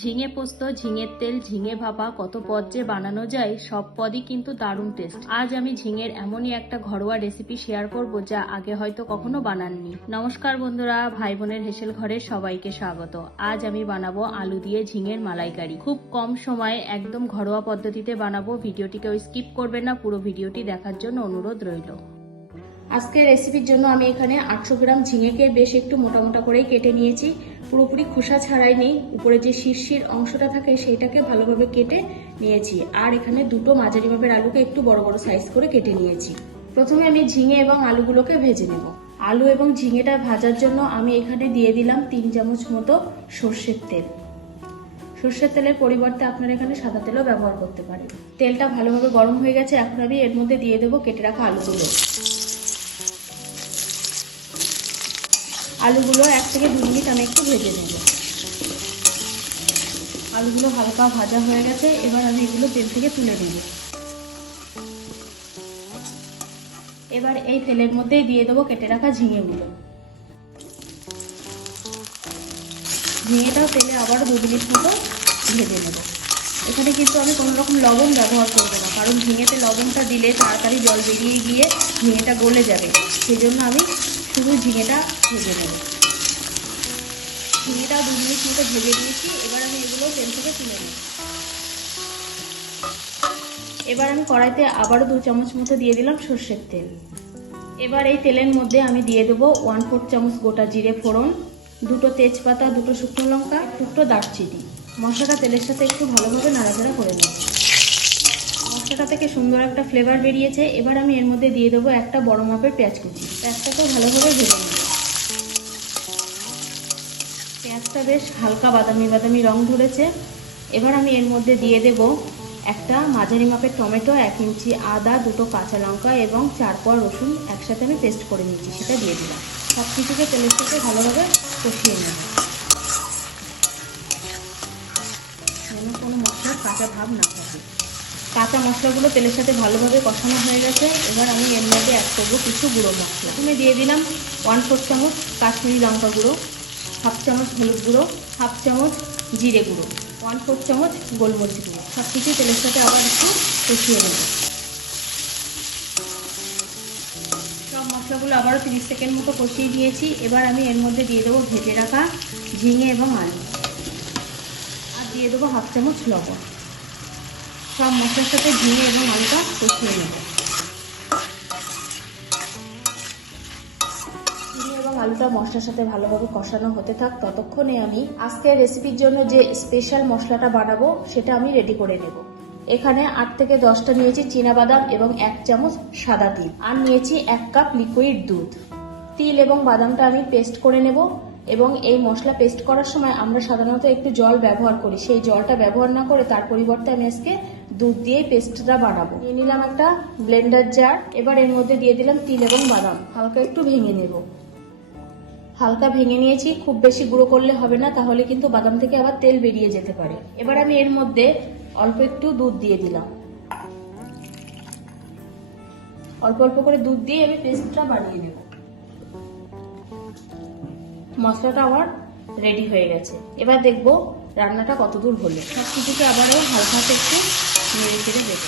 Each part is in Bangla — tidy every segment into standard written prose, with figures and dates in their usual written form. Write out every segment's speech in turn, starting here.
ঝিঙে পোস্ত, ঝিঙের তেল, ঝিঙে ভাপা, কত পদ যে বানানো যায়, সব পদই কিন্তু দারুণ টেস্ট। আজ আমি ঝিঙের এমনই একটা ঘরোয়া রেসিপি শেয়ার করব যা আগে হয়তো কখনো বানাননি। নমস্কার বন্ধুরা, ভাই বোনের হেসেল ঘরের সবাইকে স্বাগত। আজ আমি বানাবো আলু দিয়ে ঝিঙের মালাইকারি। খুব কম সময়ে একদম ঘরোয়া পদ্ধতিতে বানাবো। ভিডিওটিকে স্কিপ করবেন না, পুরো ভিডিওটি দেখার জন্য অনুরোধ রইল। আজকের রেসিপির জন্য আমি এখানে 800 গ্রাম ঝিঙেকে বেশ একটু মোটা মোটা করেই কেটে নিয়েছি। পুরোপুরি খোসা ছাড়াই নেই, উপরে যে শিরশির অংশটা থাকে সেইটাকে ভালোভাবে কেটে নিয়েছি। আর এখানে দুটো মাঝারি মাপের আলুকে একটু বড় বড় সাইজ করে কেটে নিয়েছি। প্রথমে আমি ঝিঙে এবং আলুগুলোকে ভেজে নেব। আলু এবং ঝিঙেটা ভাজার জন্য আমি এখানে দিয়ে দিলাম 3 চামচ মতো সর্ষের তেল। সর্ষের তেলের পরিবর্তে আপনারা এখানে সাদা তেলও ব্যবহার করতে পারেন। তেলটা ভালোভাবে গরম হয়ে গেছে, এখন আমি এর মধ্যে দিয়ে দেবো কেটে রাখা আলুগুলো। আলুগুলো 1 থেকে 2 মিনিট আমি একটু ভেজে নেব। আলুগুলো হালকা ভাজা হয়ে গেছে, এবার আমি এগুলো তেল থেকে তুলে নেব। এবার এই তেলের মধ্যেই দিয়ে দেবো কেটে রাখা ঝিঙেগুলো। ঝিঙেটাও তেলে আবার 2 মিনিট মতো ভেজে নেব। এখানে কিন্তু আমি কোনো রকম লবণ ব্যবহার করব না, কারণ ঝিঙেতে লবণটা দিলে তাড়াতাড়ি জল বেরিয়ে গিয়ে ঝিঙেটা গলে যাবে। সেই জন্য আমি শুধু ঝিঙেটা ভেজে নেব। ঝিঙেটা 2 মিনিট মতো ভেজে দিয়েছি, এবার আমি এগুলো তেল থেকে তুলে নেব। এবার আমি কড়াইতে আবারও 2 চামচ মতো দিয়ে দিলাম সর্ষের তেল। এবার এই তেলের মধ্যে আমি দিয়ে দেবো 1/4 চামচ গোটা জিরে ফোড়ন, 2টো তেজপাতা, 2টো শুকনো লঙ্কা, 2টো দারচিনি। মশলাটা তেলের সাথে একটু ভালোভাবে নাড়াচাড়া করে নেব। মশলাটা থেকে সুন্দর একটা ফ্লেভার বেরিয়েছে। এবার আমি এর মধ্যে দিয়ে দেবো একটা বড় মাপের পেঁয়াজ কুচি। পেঁয়াজটাকেও ভালোভাবে ভেজে নেব। পেঁয়াজটা বেশ হালকা বাদামি বাদামি রং ধরেছে। এবার আমি এর মধ্যে দিয়ে দেব একটা মাঝারি মাপের টমেটো, 1 ইঞ্চি আদা, 2টো কাঁচা লঙ্কা এবং 4 কোয়া রসুন একসাথে আমি পেস্ট করে নিয়েছি, সেটা দিয়ে দিলাম। সব কিছুকে তেলের সাথে ভালোভাবে কষিয়ে নেব, যেন কোনো মশলার কাঁচা ভাব না থাকে। কাঁচা মশলাগুলো তেলের সাথে ভালোভাবে কষানো হয়ে গেছে। এবার আমি এর মধ্যে অ্যাড করবো কিছু গুঁড়ো মশলা। প্রথমে দিয়ে দিলাম 1/4 চামচ কাশ্মীরি লঙ্কা গুঁড়ো, 1/2 চামচ হলুদ গুঁড়ো, 1/2 চামচ জিরে গুঁড়ো, 1/4 চামচ গোলমরিচ গুঁড়ো। সব কিছু তেলের সাথে আবার একটু কষিয়ে নেব। সব মশলাগুলো আবারও 30 সেকেন্ড মতো কষিয়ে দিয়েছি। এবার আমি এর মধ্যে দিয়ে দেবো ভেজে রাখা ঝিঙে এবং আলু, আর দিয়ে দেবো 1/2 চামচ লবণ। সব মশলার সাথে ঝিঙে এবং আলুটা কষিয়ে নেব। ঝিঙে এবং আলুটা মশলার সাথে ভালোভাবে কষানো হতে থাক, ততক্ষণে আমি আজকের রেসিপির জন্য যে স্পেশাল মশলাটা বানাবো সেটা আমি রেডি করে নেব। এখানে 8 থেকে 10টা নিয়েছি চীনাবাদাম এবং 1 চামচ সাদা তিল, আর নিয়েছি 1 কাপ লিকুইড দুধ। তিল এবং বাদামটা আমি পেস্ট করে নেব, এবং এই মশলা পেস্ট করার সময় আমরা সাধারণত একটু জল ব্যবহার করি। সেই জলটা ব্যবহার না করে তার পরিবর্তে আমি আজকে দুধ দিয়ে পেস্টটা বানাবো। নিয়ে নিলাম একটা ব্লেন্ডার জার। এবার এর মধ্যে দিয়ে দিলাম তিল এবং বাদাম, হালকা একটু ভেঙে নেব। হালকা ভেঙে নিয়েছি, খুব বেশি গুঁড়ো করলে হবে না, তাহলে কিন্তু বাদাম থেকে আবার তেল বেরিয়ে যেতে পারে। এবার আমি এর মধ্যে অল্প একটু দুধ দিয়ে দিলাম। অল্প অল্প করে দুধ দিয়ে আমি পেস্টটা বানিয়ে নেব। মশলাটা আমার রেডি হয়ে গেছে। এবার দেখবো রান্নাটা কতদূর হলো। সব কিছুকে আবারও হালকা একটু নেড়ে চেড়ে দেবো।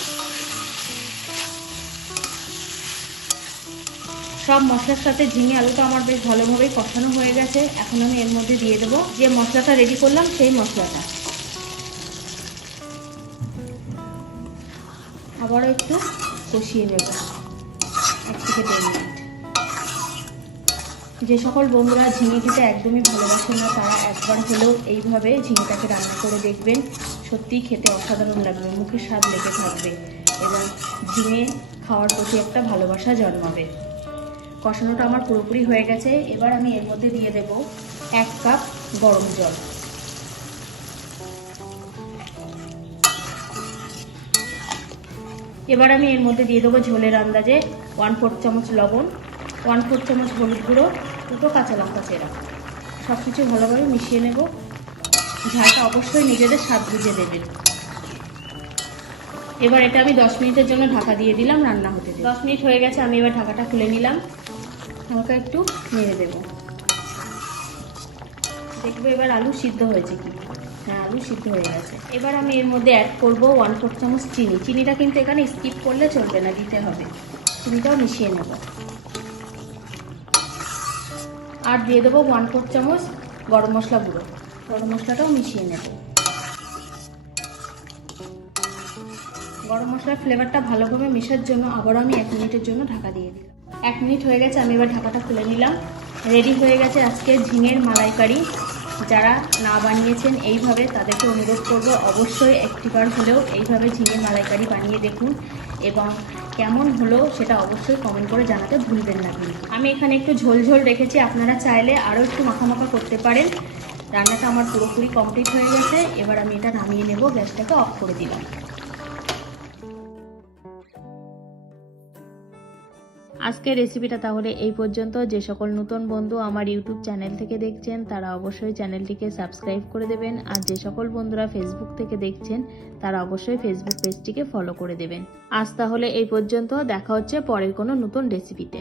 সব মশলার সাথে ঝিঙে আলুটা আমার বেশ ভালোভাবেই কষানো হয়ে গেছে। এখন আমি এর মধ্যে দিয়ে দেবো যে মশলাটা রেডি করলাম সেই মশলাটা। আবারও একটু কষিয়ে নেব 1 থেকে 1.5 মিনিট। যে সকল বন্ধুরা ঝিঙে খেতে একদমই ভালোবাসেন না, তারা একবার হলেও এইভাবে ঝিঙেটাকে রান্না করে দেখবেন। সত্যিই খেতে অসাধারণ লাগবে, মুখে স্বাদ লেগে থাকবে এবং ঝিঙে খাওয়ার প্রতি একটা ভালোবাসা জন্মাবে। কষানোটা আমার পুরোপুরি হয়ে গেছে। এবার আমি এর মধ্যে দিয়ে দেব 1 কাপ গরম জল। এবার আমি এর মধ্যে দিয়ে দেবো ঝোলের আন্দাজে 1/4 চামচ লবণ, 1/4 চামচ হলুদ গুঁড়ো, 2টো কাঁচা লঙ্কা চেরা। সব কিছু ভালোভাবে মিশিয়ে নেব। ঝালটা অবশ্যই নিজেদের স্বাদ বুঝে দেবেন। এবার এটা আমি 10 মিনিটের জন্য ঢাকা দিয়ে দিলাম রান্না হতে। 10 মিনিট হয়ে গেছে, আমি এবার ঢাকাটা খুলে নিলাম। হালকা একটু নেড়ে দেব, দেখবো এবার আলু সিদ্ধ হয়েছে কি। হ্যাঁ, আলু সিদ্ধ হয়ে গেছে। এবার আমি এর মধ্যে অ্যাড করব 1/4 চামচ চিনি। চিনিটা কিন্তু এখানে স্কিপ করলে চলবে না, দিতে হবে। চিনিটাও মিশিয়ে নেব। আর দিয়ে দেবো 1/4 চামচ গরম মশলা গুঁড়ো। গরম মশলাটাও মিশিয়ে নেব। গরম মশলার ফ্লেভারটা ভালোভাবে মেশার জন্য আবারও আমি 1 মিনিটের জন্য ঢাকা দিয়ে দিলাম। 1 মিনিট হয়ে গেছে, আমি এবার ঢাকাটা খুলে নিলাম। রেডি হয়ে গেছে আজকে ঝিঙের মালাইকারি। যারা না বানিয়েছেন এইভাবে, তাদেরকে অনুরোধ করব অবশ্যই একটিবার হলেও এইভাবে ঝিঙের মালাইকারি বানিয়ে দেখুন, এবং কেমন হলো সেটা অবশ্যই কমেন্ট করে জানাতে ভুলবেন না। কিন্তু আমি এখানে একটু ঝোল ঝোল রেখেছি, আপনারা চাইলে আরও একটু মাখা মাখা করতে পারেন। রান্নাটা আমার পুরোপুরি কমপ্লিট হয়ে গেছে। এবার আমি এটা নামিয়ে নেব, গ্যাসটাকে অফ করে দিলাম। আজকের রেসিপিটা তাহলে এই পর্যন্ত। যে সকল নতুন বন্ধু আমার ইউটিউব চ্যানেল থেকে দেখছেন তারা অবশ্যই চ্যানেলটিকে সাবস্ক্রাইব করে দেবেন, আর যে সকল বন্ধুরা ফেসবুক থেকে দেখছেন তারা অবশ্যই ফেসবুক পেজটিকে ফলো করে দেবেন। আজ তাহলে এই পর্যন্ত, দেখা হচ্ছে পরের কোনো নতুন রেসিপিতে।